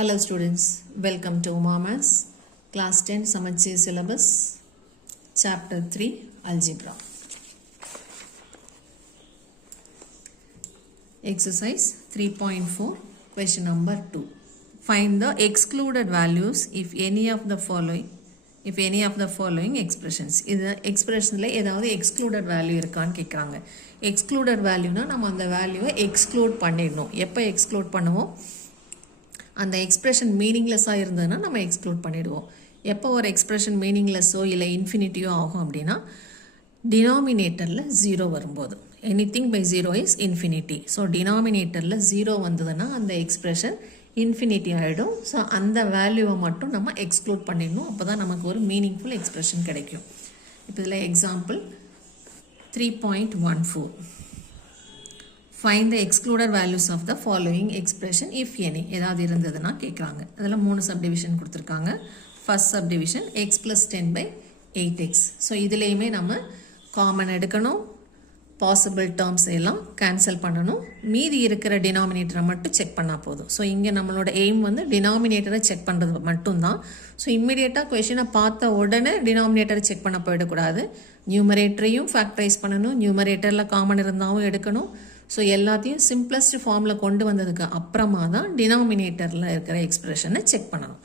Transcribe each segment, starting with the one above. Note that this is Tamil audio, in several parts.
Hello students, welcome to Maths, class 10 Samacheer syllabus, chapter 3 Algebra. Exercise 3.4, question number 2. Find the excluded values if any of the following expressions. இது expressionல ஏதாவது excluded value இருக்கான்னு கேட்குறாங்க. Excluded valueனா நம்ம அந்த வேல்யூவை exclude பண்ணிடணும். எப்போ exclude பண்ணுவோம்? அந்த எக்ஸ்பிரஷன் மீனிங்லெஸ்ஸாக இருந்ததுன்னா நம்ம எக்ஸ்க்ளூட் பண்ணிவிடுவோம். எப்போ ஒரு எக்ஸ்பிரஷன் மீனிங்லெஸ்ஸோ இல்லை இன்ஃபினிட்டியோ ஆகும் அப்படின்னா டினாமினேட்டரில் 0 வரும்போது. Anything by 0 is infinity. So டினாமினேட்டரில் 0 வந்ததுன்னா அந்த எக்ஸ்பிரஷன் இன்ஃபினிட்டி ஆகிடும். ஸோ அந்த வேல்யூவை மட்டும் நம்ம எக்ஸ்க்ளூட் பண்ணிடணும். அப்போ தான் நமக்கு ஒரு மீனிங்ஃபுல் எக்ஸ்பிரஷன் கிடைக்கும். இப்போ இதில் example 3.14. Find the excluded values of the following expression if any. ஏதாவது இருந்ததுன்னா கேட்குறாங்க. அதில் 3 subdivision கொடுத்துருக்காங்க. First subdivision x plus 10 by 8x. So இதுலேயுமே நம்ம காமன் எடுக்கணும், பாசிபிள் டேர்ம்ஸ் எல்லாம் கேன்சல் பண்ணணும், மீதி இருக்கிற டினாமினேட்டரை மட்டும் செக் பண்ணால் போதும். ஸோ இங்கே நம்மளோட எய்ம் வந்து டினாமினேட்டரை செக் பண்ணுறது மட்டும்தான். ஸோ இம்மிடியேட்டாக கொஷினை பார்த்த உடனே டினாமினேட்டரை செக் பண்ண போயிடக்கூடாது. நியூமரேட்டரையும் ஃபேக்டரைஸ் பண்ணணும், நியூமரேட்டரில் காமன் இருந்தாலும் எடுக்கணும். ஸோ எல்லாத்தையும் சிம்பிளஸ்ட் ஃபார்மில் கொண்டு வந்ததுக்கு அப்புறமா தான் டினாமினேட்டரில் இருக்கிற எக்ஸ்பிரஷனை செக் பண்ணணும்.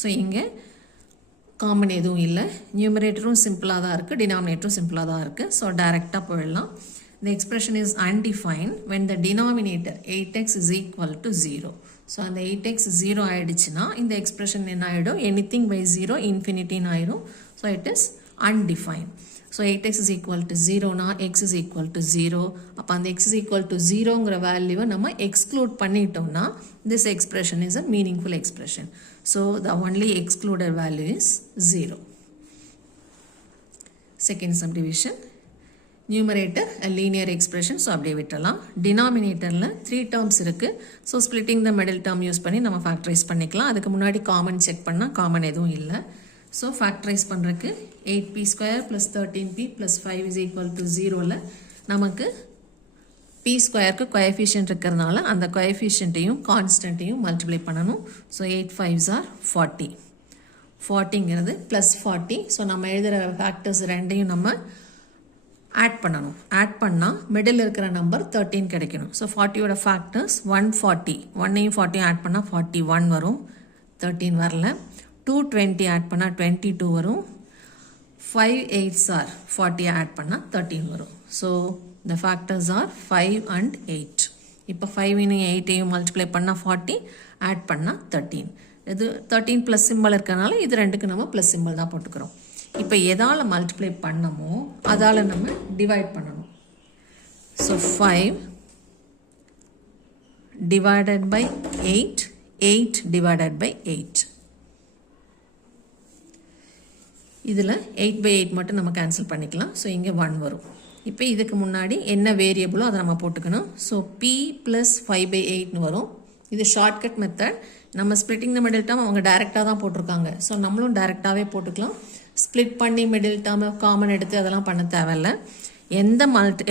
ஸோ இங்கே காமன் எதுவும் இல்லை, நியூமரேட்டரும் சிம்பிளாக தான் இருக்குது, டினாமினேட்டரும் சிம்பிளாக தான் இருக்குது. ஸோ டைரெக்டாக போயிடலாம். The expression is undefined when the denominator 8x is equal to 0. So அந்த 8x 0 ஆகிடுச்சுன்னா இந்த எக்ஸ்பிரஷன் என்ன ஆகிடும்? எனிதிங் பை 0 இன்ஃபினிட்டின்னு ஆகிடும். So it is undefined. So 8x is equal to 0னா x is equal to 0. அப்போ அந்த x is equal to 0ங்கிற வேல்யூவை நம்ம எக்ஸ்க்ளூட் பண்ணிட்டோம்னா this expression is a meaningful expression. So the only excluded value is 0. Second subdivision. Numerator a linear expression. So அப்படியே விட்டலாம். டினாமினேட்டரில் 3 terms இருக்குது. ஸோ ஸ்பிளிட்டிங் த மிடில் டேர்ம் யூஸ் பண்ணி நம்ம ஃபேக்டரைஸ் பண்ணிக்கலாம். அதுக்கு முன்னாடி காமன் செக் பண்ணால் காமன் எதுவும் இல்லை. ஸோ ஃபேக்டரைஸ் பண்ணுறதுக்கு 8p² + 13p + 5 is equal to 0ல் நமக்கு p² கோஎஃபிஷியன்ட் இருக்கிறதுனால அந்த கோஎஃபிஷியன்ட்டையும் கான்ஸ்டன்ட்டையும் மல்டிப்ளை பண்ணணும். So 8 5s are 40. 40ங்கிறது +40. ஸோ நம்ம எழுதுகிற ஃபேக்டர்ஸ் ரெண்டையும் நம்ம ஆட் பண்ணணும். ஆட் பண்ணால் மிடில் இருக்கிற நம்பர் 13 கிடைக்கணும். ஸோ 40யோட ஃபேக்டர்ஸ் 140. 1ஐயும் 40யும் ஆட் பண்ணால் 41 வரும், 13 வரல. 220 ஆட் பண்ணால் 22 வரும். 5 8s are 40 ஆட் பண்ணால் 13 வரும். So the factors are 5 and 8. இப்போ 5ஐயும் 8ஐயும் மல்டிப்ளை பண்ணால் 40, ஆட் பண்ணால் 13. இது 13 ப்ளஸ் சிம்பிள் இருக்கனால இது ரெண்டுக்கு நம்ம ப்ளஸ் சிம்பிள் தான் போட்டுக்கிறோம். இப்போ எதால் மல்டிப்ளை பண்ணமோ அதால் நம்ம டிவைட் பண்ணணும். So 5 divided by 8, 8 divided by 8. இதில் 8/8 மட்டும் நம்ம கேன்சல் பண்ணிக்கலாம். ஸோ இங்கே 1 வரும். இப்போ இதுக்கு முன்னாடி என்ன வேரியபிளோ அதை நம்ம போட்டுக்கணும். ஸோ p + 5/8ன்னு வரும். இது ஷார்ட்கட் மெத்தட். நம்ம ஸ்ப்ளிட்டிங் த மிடில் டேர்ம் அவங்க டைரெக்டாக தான் போட்டிருக்காங்க. ஸோ நம்மளும் டைரெக்டாகவே போட்டுக்கலாம். ஸ்ப்ளிட் பண்ணி மிடில் டேர்மை காமன் எடுத்து அதெல்லாம் பண்ண தேவையில்லை.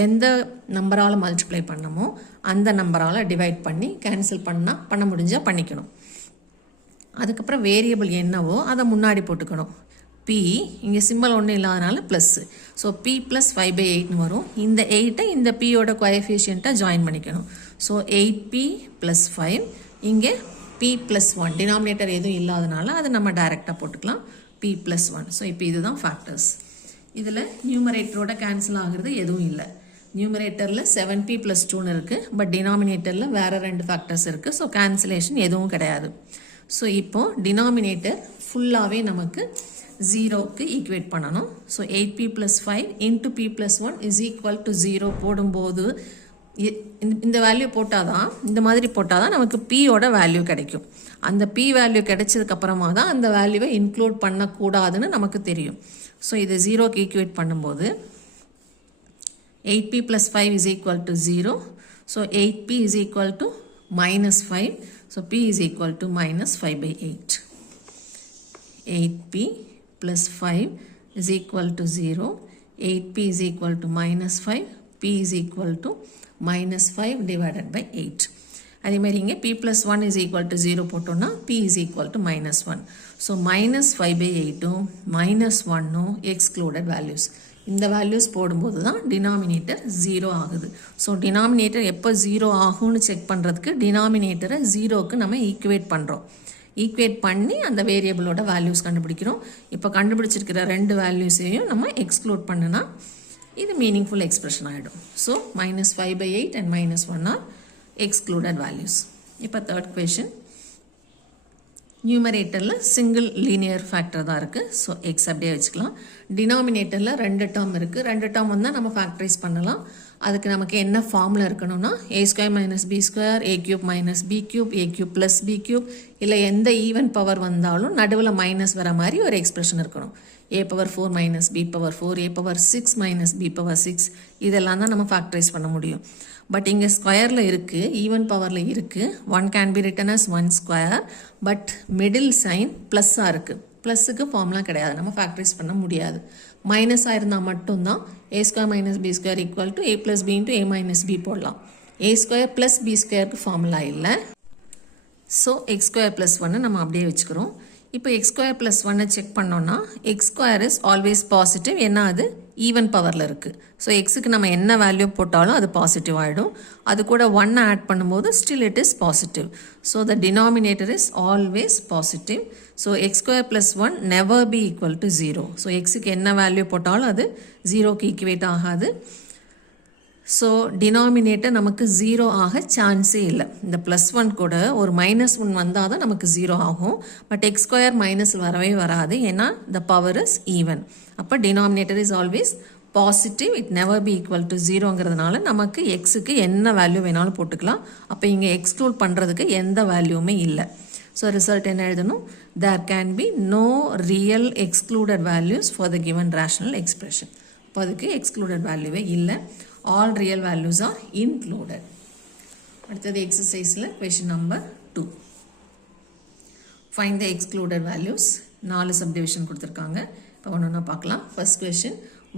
எந்த நம்பரால் மல்டிப்ளை பண்ணமோ அந்த நம்பரால் டிவைட் பண்ணி கேன்சல் பண்ண முடிஞ்சால் பண்ணிக்கணும். அதுக்கப்புறம் வேரியபிள் என்னவோ அதை முன்னாடி போட்டுக்கணும். p இங்கே சிம்பிள் ஒன்றும் இல்லாதனால ப்ளஸ்ஸு. ஸோ p + 5/8ன்னு வரும். இந்த 8ஐ இந்த pயோட கோஎஃபிஷியண்ட்டை ஜாயின் பண்ணிக்கணும். ஸோ 8p + 5, இங்கே p + 1. டினாமினேட்டர் எதுவும் இல்லாதனால அதை நம்ம டைரெக்டாக போட்டுக்கலாம். p + 1. ஸோ இப்போ இதுதான் ஃபேக்டர்ஸ். இதில் நியூமரேட்டரோட கேன்சல் ஆகிறது எதுவும் இல்லை. நியூமரேட்டரில் 7p + 2ன்னு இருக்குது. பட் டினாமினேட்டரில் வேறு 2 ஃபேக்டர்ஸ் இருக்குது. ஸோ கேன்சலேஷன் எதுவும் கிடையாது. ஸோ இப்போது டினாமினேட்டர் ஃபுல்லாகவே நமக்கு 0க்கு ஈக்குவேட் பண்ணணும். So 8p + 5 × p + 1 is equal to 0 போடும்போது இந்த வேல்யூ போட்டால் தான், இந்த மாதிரி போட்டால் தான் நமக்கு pயோட வேல்யூ கிடைக்கும். அந்த p வேல்யூ கிடைச்சதுக்கப்புறமா தான் அந்த வேல்யூவை இன்க்ளூட் பண்ணக்கூடாதுன்னு நமக்கு தெரியும். ஸோ இதை 0க்கு ஈக்குவேட் பண்ணும்போது 8p + 5 is equal to 0. So 8p is equal to -5. So p is equal to -5/8. 8p + 5 is equal to 0. 8p is equal to -5. p is equal to -5 divided by 8. அதே மாதிரி இங்கே p plus 1 is equal to 0 போட்டோம்னா p is equal to minus 1. So minus 5 by 8 minus 1 excluded values. இந்த values போடும்போது தான் denominator 0 ஆகுது. So denominator எப்போ 0 ஆகும்னு செக் பண்ணுறதுக்கு denominator 0க்கு நம்ம equate பண்ணுறோம். ஈக்குவேட் பண்ணி அந்த வேரியபிளோட வேல்யூஸ் கண்டுபிடிக்கிறோம். இப்போ கண்டுபிடிச்சிருக்கிற ரெண்டு வேல்யூஸையும் நம்ம எக்ஸ்க்ளூட் பண்ணுனா இது மீனிங்ஃபுல் எக்ஸ்பிரஷன் ஆகிடும். So minus 5 by 8 and minus 1 are excluded values. இப்போ தேர்ட் கொஷின், நியூமரேட்டரில் சிங்கிள் லீனியர் ஃபேக்டர் தான் இருக்குது. ஸோ எக்ஸ் அப்படியே வச்சுக்கலாம். டினாமினேட்டரில் ரெண்டு டேர்ம் இருக்குது. ரெண்டு டேர்ம் வந்தால் நம்ம ஃபேக்டரைஸ் பண்ணலாம். அதுக்கு நமக்கு என்ன ஃபார்முலா இருக்கணும்னா a square minus B square a cube minus B cube a cube plus B cube, இல்லை எந்த ஈவன் பவர் வந்தாலும் நடுவில் மைனஸ் வர மாதிரி ஒரு எக்ஸ்பிரஷன் இருக்கணும். a power 4 minus b power 4 a power 6 minus b power 6, இதெல்லாம் தான் நம்ம ஃபேக்டரைஸ் பண்ண முடியும். பட் இங்கே ஸ்கொயரில் இருக்குது, ஈவன் பவரில் இருக்குது. 1 can be written as 1 square, but middle sign ப்ளஸ்ஸாக இருக்குது. ப்ளஸ்ஸுக்கு ஃபார்முலா கிடையாது, நம்ம ஃபேக்டரைஸ் பண்ண முடியாது. மைனஸாக இருந்தால் மட்டும்தான் a square minus B square equal to a plus b into a minus b போடலாம். a ஸ்கொயர் ப்ளஸ் பி ஸ்கொயருக்கு ஃபார்முலா இல்லை. ஸோ எக்ஸ் ஸ்கொயர் ப்ளஸ் 1 நம்ம அப்படியே வச்சுக்கிறோம். இப்போ எக்ஸ் ஸ்கொயர் ப்ளஸ் 1 செக் பண்ணோன்னா x square is always positive, ஏன்னா அது ஈவன் பவரில் இருக்குது. ஸோ எக்ஸுக்கு நம்ம என்ன வேல்யூ போட்டாலும் அது பாசிட்டிவ் ஆகிடும். அது கூட 1 ஆட் பண்ணும்போது still it is positive. So the denominator is always positive. So x square plus 1 never be equal to 0. So எக்ஸுக்கு என்ன வேல்யூ போட்டாலும் அது 0க்கு ஈக்குவேட் ஆகாது. ஸோ டினாமினேட்டர் நமக்கு 0 ஆக சான்ஸே இல்லை. இந்த ப்ளஸ் 1 கூட ஒரு மைனஸ் 1 வந்தால் தான் நமக்கு 0 ஆகும். பட் எக்ஸ் ஸ்கொயர் மைனஸ் வரவே வராது, ஏன்னா த பவர் இஸ் ஈவன். அப்போ denominator is always positive, it never be equal to 0ங்கிறதுனால நமக்கு எக்ஸுக்கு என்ன வேல்யூ வேணாலும் போட்டுக்கலாம். அப்போ இங்கே எக்ஸ்க்ளூட் பண்ணுறதுக்கு எந்த வேல்யூவுமே இல்லை. ஸோ ரிசல்ட் என்ன எழுதணும்? There can be no real excluded values for the given rational expression. இப்போ அதுக்கு எக்ஸ்க்ளூடட் வேல்யூவே இல்லை. All real values are included. அடுத்தது எக்ஸசைஸில் question number 2. Find the excluded values. 4 subdivision கொடுத்துருக்காங்க. இப்போ ஒன்று பார்க்கலாம். First question,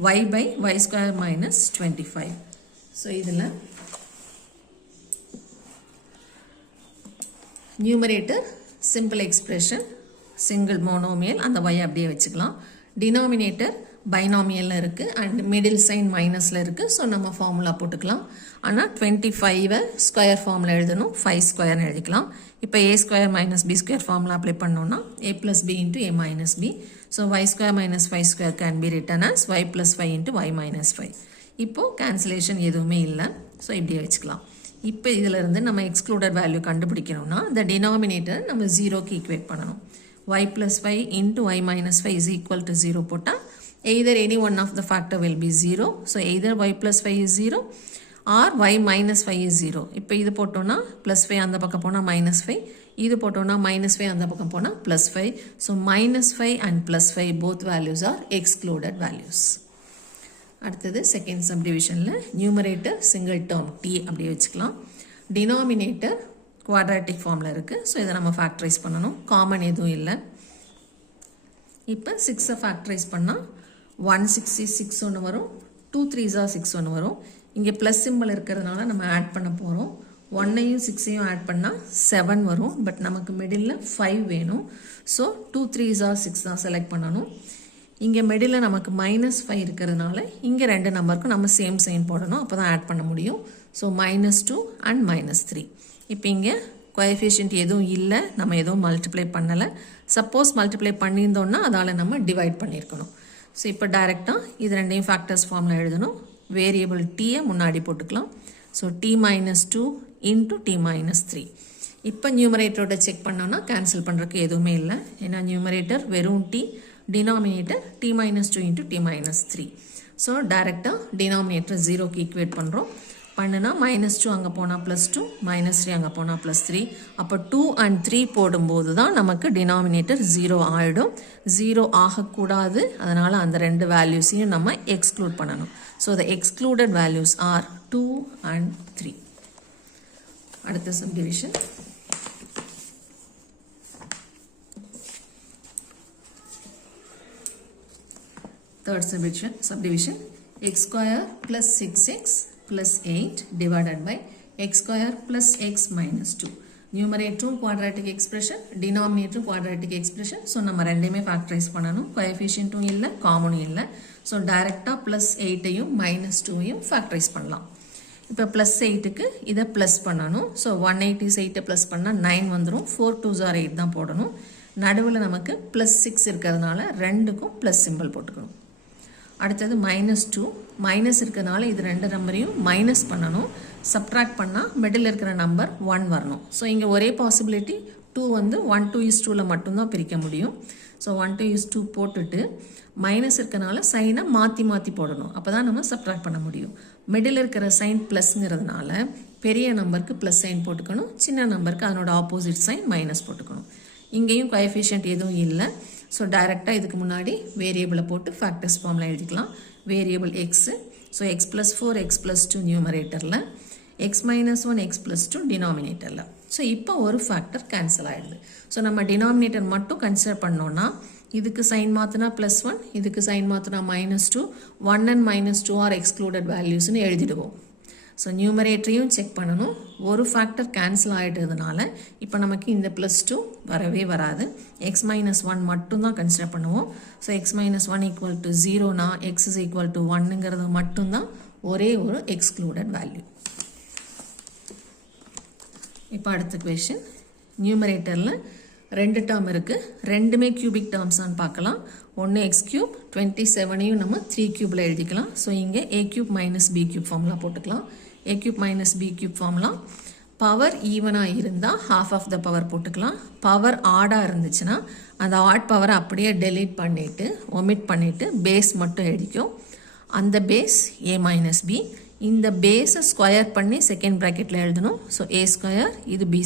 y by y square minus 25. So இதில் numerator simple expression single monomial, அந்த y அப்படியே வச்சுக்கலாம். denominator பைனாமியலில் இருக்குது அண்ட் மிடில் சைன் மைனஸில் இருக்குது. ஸோ நம்ம ஃபார்முலா போட்டுக்கலாம். ஆனால் 25 ஸ்கொயர் ஃபார்முலா எழுதணும், 5 ஸ்கொயர்னு எழுதிக்கலாம். இப்போ a square minus B square formula apply பண்ணோன்னா a plus b into a minus b. So y square minus 5 square can be written as y plus 5 into y minus 5. இப்போது கேன்சலேஷன் எதுவுமே இல்லை. ஸோ இப்படியே வச்சுக்கலாம். இப்போ இதிலிருந்து நம்ம எக்ஸ்க்ளூடட் வேல்யூ கண்டுபிடிக்கணும்னா இந்த டினாமினேட்டர் நம்ம 0க்கு ஈக்குவேட் பண்ணணும். y plus 5 into y minus 5 is equal to 0 போட்டால் either any one of the factor will be 0. So either y plus 5 is 0 or y minus 5 is 0. இப்போ இது போட்டோன்னா plus 5 அந்த பக்கம் போனால் minus 5, இது போட்டோன்னா minus 5 அந்த பக்கம் போனால் plus 5. So minus 5 and plus 5 both values are excluded values. அடுத்தது செகண்ட் சப்டிவிஷனில் நியூமரேட்டர் சிங்கிள் டேர்ம் t அப்படியே வச்சுக்கலாம். டினாமினேட்டர் குவாட்ராட்டிக் ஃபார்மில் இருக்குது. ஸோ இதை நம்ம ஃபேக்டரைஸ் பண்ணணும், காமன் எதுவும் இல்லை. இப்போ 6 ஃபேக்டரைஸ் பண்ணால் 166 ஒன்று வரும், 2 3s 6 ஒன்று வரும். இங்கே ப்ளஸ் சிம்பிள் இருக்கிறதுனால நம்ம ஆட் பண்ண போகிறோம். 1ஐயும் 6ஐயும் ஆட் பண்ணால் 7 வரும். பட் நமக்கு மிடில் 5 வேணும். ஸோ 2 3s 6 தான் செலக்ட் பண்ணணும். இங்கே மிடில் நமக்கு -5 இருக்கிறதுனால இங்கே ரெண்டு நம்பருக்கும் நம்ம சேம் சைன் போடணும், அப்போ தான் ஆட் பண்ண முடியும். So -2 and -3. இப்போ இங்கே கோஎஃபிஷியன்ட் எதுவும் இல்லை, நம்ம எதுவும் மல்டிப்ளை பண்ணலை. சப்போஸ் மல்டிப்ளை பண்ணியிருந்தோன்னா அதால் நம்ம டிவைட் பண்ணியிருக்கணும். ஸோ இப்போ டைரெக்டாக இது ரெண்டையும் ஃபேக்டர்ஸ் ஃபார்மில் எழுதணும். வேரியபிள் டீயை முன்னாடி போட்டுக்கலாம். So t -2 into t -3. இப்போ நியூமரேட்டரோட செக் பண்ணோன்னா கேன்சல் பண்ணுறதுக்கு எதுவுமே இல்லை, ஏன்னா நியூமரேட்டர் வெறும் t, denominator t -2 into t -3. So டைரெக்டாக டினாமினேட்டர் 0க்கு ஈக்குவேட் பண்ணுறோம். பண்ணுனா -2 அங்கே போனால் +2, -3 அங்கே போனால் +3. அப்போ 2 and 3 போடும்போது தான் நமக்கு டினாமினேட்டர் 0 ஆகிடும். 0 ஆகக்கூடாது, அதனால் அந்த ரெண்டு வேல்யூஸையும் நம்ம எக்ஸ்க்ளூட் பண்ணணும். So the excluded values are 2 and 3. அடுத்த subdivision third subdivision x square plus 6x plus 8 divided by x square plus x minus 2. Numerator quadratic expression, denominator quadratic expression. So, நம்ம ரெண்டையுமே factorize பண்ணணும். Coefficient இல்ல, common இல்ல. So, direct plus 8 minus 2 factorize பண்ணலாம். இப்போ plus 8க்கு இதை plus பண்ணணும். So, 188 plus பண்ணா 9 வந்துரும். 4 2s are 8 தான் போடணும். நடுவில் நமக்கு plus 6 இருக்கிறதுனால ரெண்டுக்கும் plus symbol போட்டுக்கணும். அடுத்தது -2 மைனஸ் இருக்கிறதுனால இது ரெண்டு நம்பரையும் மைனஸ் பண்ணணும். சப்ட்ராக்ட் பண்ணால் மிடில் இருக்கிற நம்பர் 1 வரணும். ஸோ இங்கே ஒரே பாசிபிலிட்டி 2 வந்து 1:2 மட்டும்தான் பிரிக்க முடியும். ஸோ 1:2 போட்டுட்டு மைனஸ் இருக்கனால சைனை மாற்றி மாற்றி போடணும். அப்போ தான் நம்ம சப்ட்ராக்ட் பண்ண முடியும். மிடில் இருக்கிற சைன் ப்ளஸ்ங்கிறதுனால பெரிய நம்பருக்கு ப்ளஸ் சைன் போட்டுக்கணும், சின்ன நம்பருக்கு அதனோட ஆப்போசிட் சைன் மைனஸ் போட்டுக்கணும். இங்கேயும் கோஎஃபிஷியன்ட் எதுவும் இல்லை. ஸோ டைரெக்டாக இதுக்கு முன்னாடி வேரியபிளை போட்டு ஃபேக்டர்ஸ் ஃபார்மில் எழுதிக்கலாம். Variable x, so x plus 4 x plus 2 நியூமரேட்டரில், எக்ஸ் மைனஸ் 1 எக்ஸ் ப்ளஸ் 2 டினாமினேட்டரில். ஸோ இப்போ ஒரு ஃபேக்டர் கேன்சல் ஆகிடுது. ஸோ நம்ம டினாமினேட்டர் மட்டும் கன்சிடர் பண்ணோன்னா இதுக்கு சைன் மாற்றினா +1, இதுக்கு சைன் மாற்றினா -2, 1 and -2 ஆர் எக்ஸ்க்ளூடட் வேல்யூஸ்னு எழுதிடுவோம். ஸோ நியூமரேட்டரையும் செக் பண்ணணும். ஒரு ஃபேக்டர் கேன்சல் ஆகிடுறதுனால இப்போ நமக்கு இந்த +2 வரவே வராது. எக்ஸ் மைனஸ் 1 மட்டும்தான் கன்சிடர் பண்ணுவோம். ஸோ எக்ஸ் மைனஸ் 1 = 0னா எக்ஸ் இஸ் ஈக்குவல் டு 1ங்கிறது மட்டும்தான் ஒரே ஒரு எக்ஸ்க்ளூடட் வேல்யூ. இப்போ அடுத்த கொஷின், நியூமரேட்டரில் ரெண்டு டேர்ம் இருக்குது, ரெண்டுமே கியூபிக் டேர்ம்ஸான்னு பார்க்கலாம். ஒன்று x³ 27 நம்ம 3³ எழுதிக்கலாம். ஸோ இங்கே a³ - b³ ஃபார்முலா போட்டுக்கலாம். a³ - b³ ஃபார்முலா பவர் ஈவனாக இருந்தால் half of the பவர் போட்டுக்கலாம். பவர் ஆடாக இருந்துச்சுன்னா அந்த ஆட் பவரை அப்படியே டெலீட் பண்ணிவிட்டு ஒமிட் பண்ணிவிட்டு பேஸ் மட்டும் எழுதிக்கும். அந்த பேஸ் a - b. இந்த பேஸை ஸ்கொயர் பண்ணி செகண்ட் ப்ராக்கெட்டில் எழுதணும். ஸோ a², இது b²,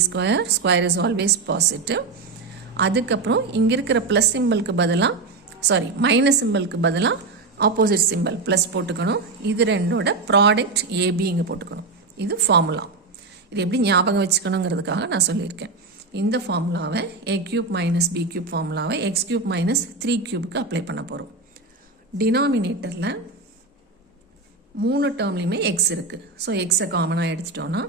square is always positive. அதுக்கப்புறம் இங்கே இருக்கிற ப்ளஸ் சிம்பிளுக்கு பதிலாக மைனஸ் சிம்பிளுக்கு பதிலாக ஆப்போசிட் சிம்பிள் ப்ளஸ் போட்டுக்கணும். இது ரெண்டோட ப்ராடக்ட் ஏபி இங்கே போட்டுக்கணும். இது ஃபார்முலா. இது எப்படி ஞாபகம் வச்சுக்கணுங்கிறதுக்காக நான் சொல்லியிருக்கேன். இந்த ஃபார்முலாவை a³ - b³ ஃபார்முலாவை x³ - 3³ அப்ளை பண்ண போகிறோம். டினாமினேட்டரில் 3 டேர்ம்லையுமே எக்ஸ் இருக்குது. ஸோ எக்ஸை காமனாக எடுத்துட்டோன்னா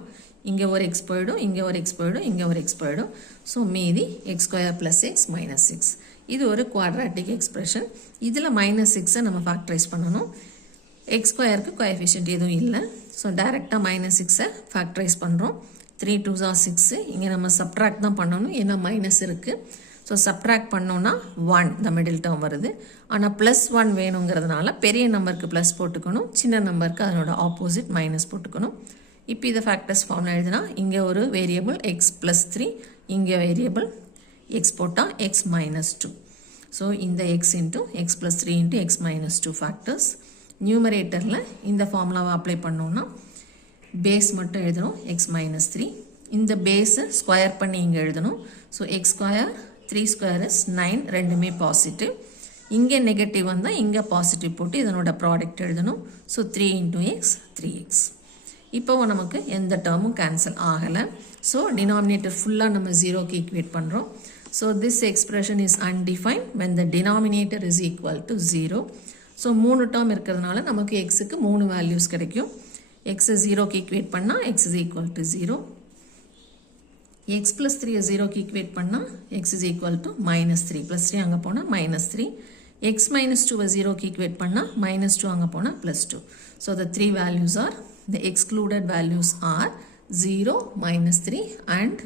இங்கே ஒரு எக்ஸ் போயிடும், இங்கே ஒரு எக்ஸ் போயிடும், இங்கே ஒரு எக்ஸ் போயிடும். ஸோ மீதி x² + x - 6. இது ஒரு குவாட்ராட்டிக் எக்ஸ்பிரஷன். இதில் -6 நம்ம ஃபேக்டரைஸ் பண்ணணும். x²க்கு கோஎஃபிஷியன்ட் எதுவும் இல்லை. ஸோ டைரெக்டாக -6 ஃபேக்டரைஸ் பண்ணுறோம். 3 2s are 6. இங்கே நம்ம சப்ட்ராக்ட் தான் பண்ணணும், ஏன்னா மைனஸ் இருக்குது. ஸோ சப்ட்ராக்ட் பண்ணோன்னா 1 இந்த மிடில் டேர்ம் வருது. ஆனால் +1 வேணுங்கிறதுனால பெரிய நம்பருக்கு ப்ளஸ் போட்டுக்கணும், சின்ன நம்பருக்கு அதனோட ஆப்போசிட் மைனஸ் போட்டுக்கணும். இப்போ இதை ஃபேக்டர்ஸ் ஃபார்மில் எழுதினா இங்கே ஒரு வேரியபிள் x + 3, இங்கே வேரியபிள் x போட்டால் x - 2. ஸோ இந்த x × x + 3 × x - 2 ஃபேக்டர்ஸ். நியூமரேட்டரில் இந்த ஃபார்முலாவை அப்ளை பண்ணோன்னா பேஸ் மட்டும் எழுதணும் x - 3. இந்த பேஸை ஸ்கொயர் பண்ணி இங்கே எழுதணும். ஸோ x², 3² is 9, ரெண்டுமே பாசிட்டிவ். இங்கே நெகட்டிவ் வந்தால் இங்கே பாசிட்டிவ் போட்டு இதனோட ப்ராடக்ட் எழுதணும். So 3 × x 3x. இப்போ நமக்கு எந்த டேர்மும் கேன்சல் ஆகலை. ஸோ டினாமினேட்டர் ஃபுல்லாக நம்ம 0க்கு ஈக்குவேட் பண்ணுறோம். So this expression is undefined when the denominator is equal to 0. So 3 term இருக்கிறதுனால நமக்கு எக்ஸுக்கு 3 வேல்யூஸ் கிடைக்கும். எக்ஸை 0க்கு ஈக்குவேட் பண்ணால் x is equal to 0. x + 3 0க்கு ஈக்குவேட் பண்ணால் x is equal to -3. +3 அங்கே போனால் -3. x - 2 0க்கு ஈக்குவேட் பண்ணால் -2 அங்கே போனால் +2. So the 3 values are, the excluded values are 0, -3 and